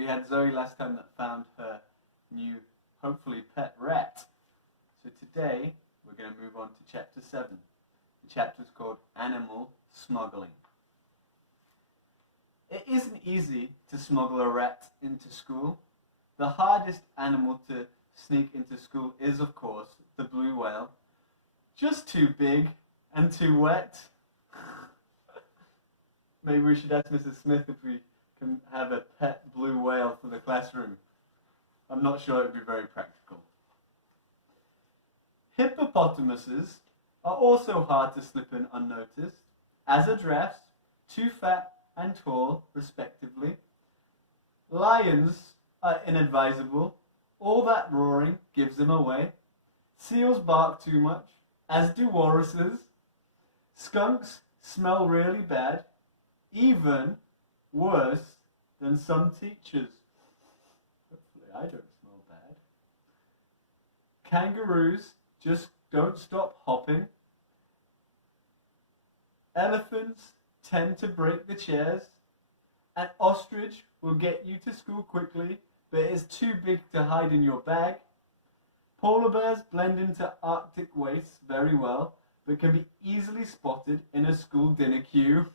We had Zoe last time that found her new, hopefully, pet rat. So today, we're going to move on to chapter 7. The chapter is called Animal Smuggling. It isn't easy to smuggle a rat into school. The hardest animal to sneak into school is, of course, the blue whale. Just too big and too wet. Maybe we should ask Mrs. Smith if we can have a pet blue whale for the classroom. I'm not sure it would be very practical. Hippopotamuses are also hard to slip in unnoticed, as are giraffes, too fat and tall, respectively. Lions are inadvisable. All that roaring gives them away. Seals bark too much, as do walruses. Skunks smell really bad, even worse than some teachers. Hopefully I don't smell bad. Kangaroos just don't stop hopping. Elephants tend to break the chairs. An ostrich will get you to school quickly, but it is too big to hide in your bag. Polar bears blend into Arctic wastes very well, but can be easily spotted in a school dinner queue.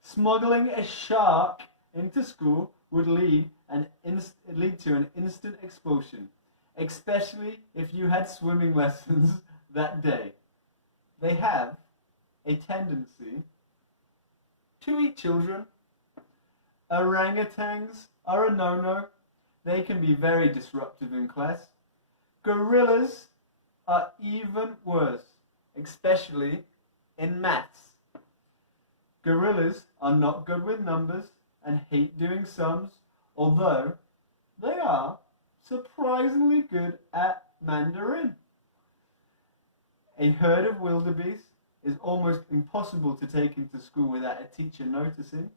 Smuggling a shark into school would lead to an instant expulsion, especially if you had swimming lessons that day. They have a tendency to eat children. Orangutans are a no-no. They can be very disruptive in class. Gorillas are even worse, especially in maths. Gorillas are not good with numbers and hate doing sums, although they are surprisingly good at Mandarin. A herd of wildebeest is almost impossible to take into school without a teacher noticing.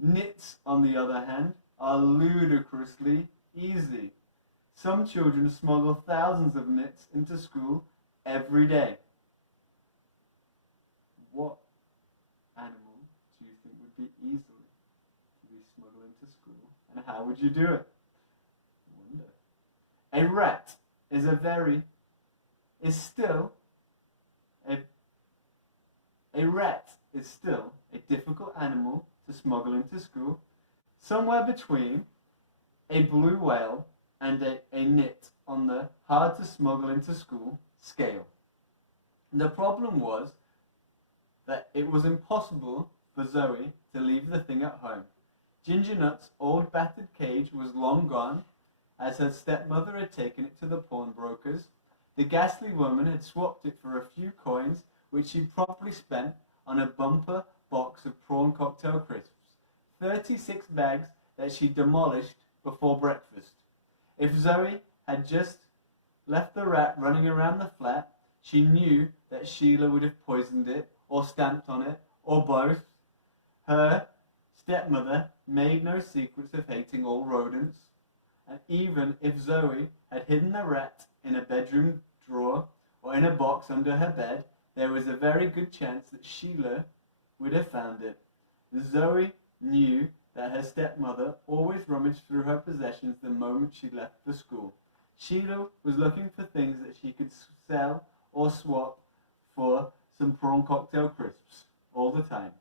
Nits, on the other hand, are ludicrously easy. Some children smuggle thousands of nits into school every day. What animal do you think would be easily to be smuggled into school, and how would you do it? I wonder. A rat is still a difficult animal to smuggle into school, somewhere between a blue whale and a nit on the hard to smuggle into school scale. The problem was that it was impossible for Zoe to leave the thing at home. Ginger Nut's old battered cage was long gone, as her stepmother had taken it to the pawnbrokers. The ghastly woman had swapped it for a few coins, which she promptly spent on a bumper box of prawn cocktail crisps, 36 bags that she demolished before breakfast. If Zoe had just left the rat running around the flat, she knew that Sheila would have poisoned it, or stamped on it, or both. Her stepmother made no secrets of hating all rodents, and even if Zoe had hidden the rat in a bedroom drawer or in a box under her bed, there was a very good chance that Sheila would have found it. Zoe knew that her stepmother always rummaged through her possessions the moment she left for school. Sheila was looking for things that she could sell or swap for some prawn cocktail crisps all the time.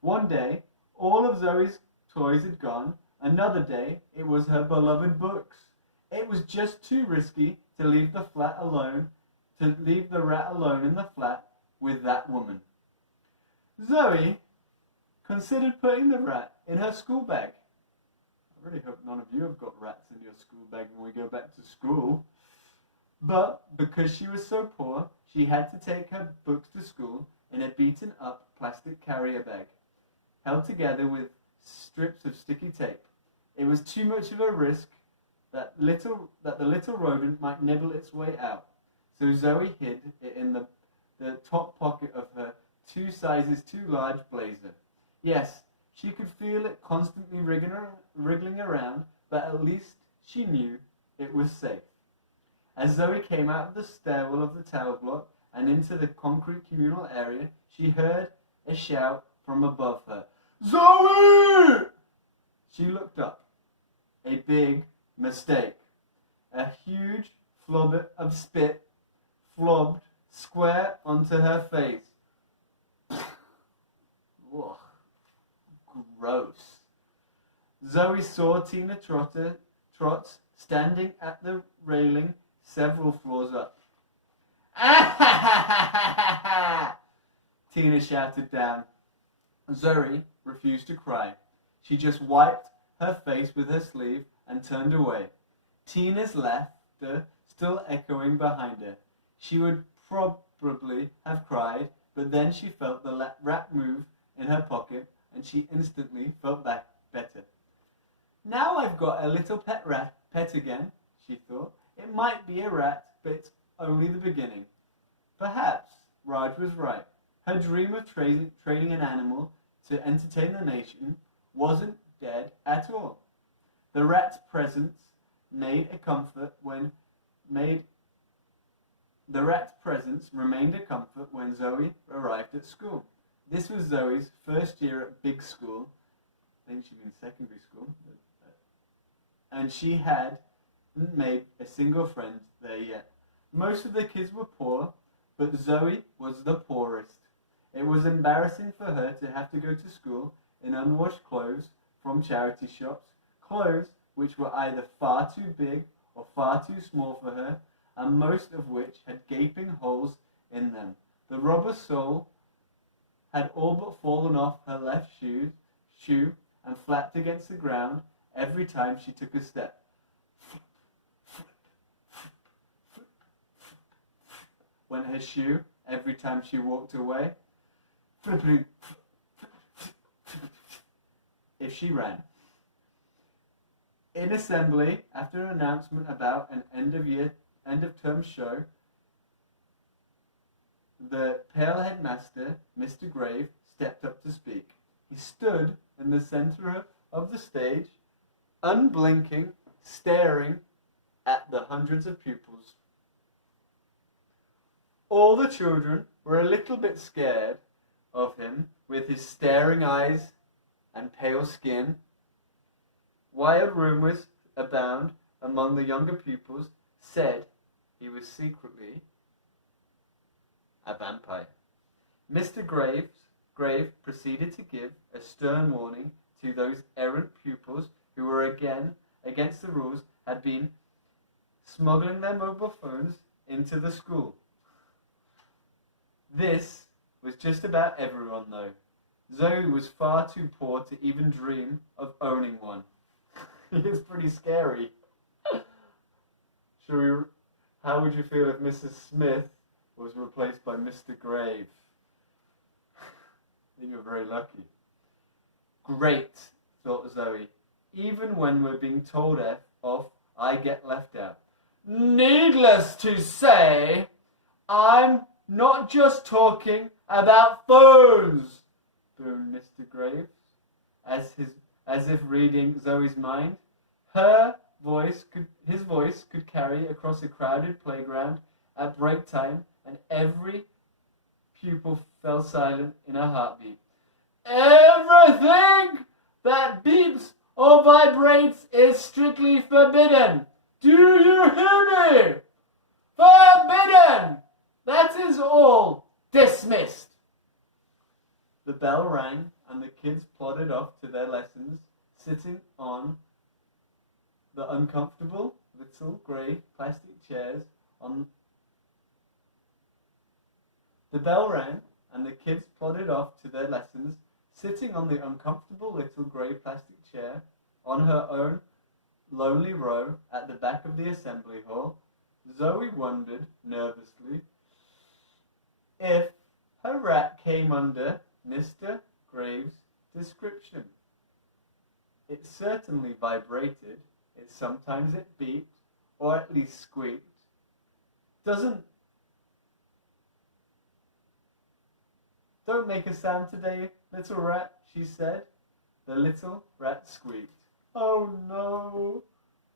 One day, all of Zoe's toys had gone. Another day, it was her beloved books. It was just too risky to leave the rat alone in the flat with that woman. Zoe considered putting the rat in her school bag. I really hope none of you have got rats in your school bag when we go back to school. But because she was so poor, she had to take her books to school in a beaten up plastic carrier bag, held together with strips of sticky tape. It was too much of a risk that the little rodent might nibble its way out. So Zoe hid it in the top pocket of her 2 sizes too large blazer. Yes, she could feel it constantly wriggling around, but at least she knew it was safe. As Zoe came out of the stairwell of the tower block and into the concrete communal area, she heard a shout from above her. Zoe! She looked up. a big mistake. A huge flob of spit flobbed square onto her face. Ugh, gross. Zoe saw Tina Trotz standing at the railing several floors up. Tina shouted down. Zoe refused to cry. She just wiped her face with her sleeve and turned away. Tina's laughter still echoing behind her. She would probably have cried, but then she felt the rat move in her pocket, and she instantly felt better. Now I've got a little pet again, she thought. It might be a rat, but it's only the beginning. Perhaps Raj was right. Her dream of trading an animal to entertain the nation wasn't dead at all. The rat's presence remained a comfort when Zoe arrived at school. This was Zoe's first year at big school. I think she means secondary school. And she hadn't made a single friend there yet. Most of the kids were poor, but Zoe was the poorest. It was embarrassing for her to have to go to school in unwashed clothes from charity shops, clothes which were either far too big or far too small for her, and most of which had gaping holes in them. The rubber sole had all but fallen off her left shoe and flapped against the ground every time she took a step. Went her shoe every time she walked away. If she ran. In assembly, after an announcement about an end of term show, the pale headmaster, Mr. Grave, stepped up to speak. He stood in the center of the stage, unblinking, staring at the hundreds of pupils. All the children were a little bit scared of him, with his staring eyes and pale skin. Wild rumors abound among the younger pupils said he was secretly a vampire. Mr. Grave proceeded to give a stern warning to those errant pupils who were against the rules, had been smuggling their mobile phones into the school. This was just about everyone, though. Zoe was far too poor to even dream of owning one. It's pretty scary. How would you feel if Mrs. Smith was replaced by Mr. Grave? I think you're very lucky. Great, thought Zoe. Even when we're being told off, I get left out. Needless to say, I'm not just talking about phones, boomed Mr. Graves, as if reading Zoe's mind. His voice could carry across a crowded playground at break time, and every pupil fell silent in a heartbeat. Everything that beeps or vibrates is strictly forbidden. Do you hear me? Forbidden! That is all. Dismissed. The bell rang and the kids plodded off to their lessons, sitting on the uncomfortable little grey plastic chairs on. The bell rang and the kids plodded off to their lessons, sitting on the uncomfortable little grey plastic chair on her own lonely row at the back of the assembly hall. Zoe wondered nervously if her rat came under Mr. Graves' description. It certainly vibrated. Sometimes it beeped, or at least squeaked. Don't make a sound today, little rat, she said. The little rat squeaked. Oh no,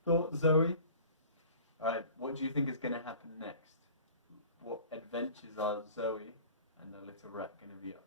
thought Zoe. Alright, what do you think is going to happen next? What adventures are Zoe and the little rat going to be up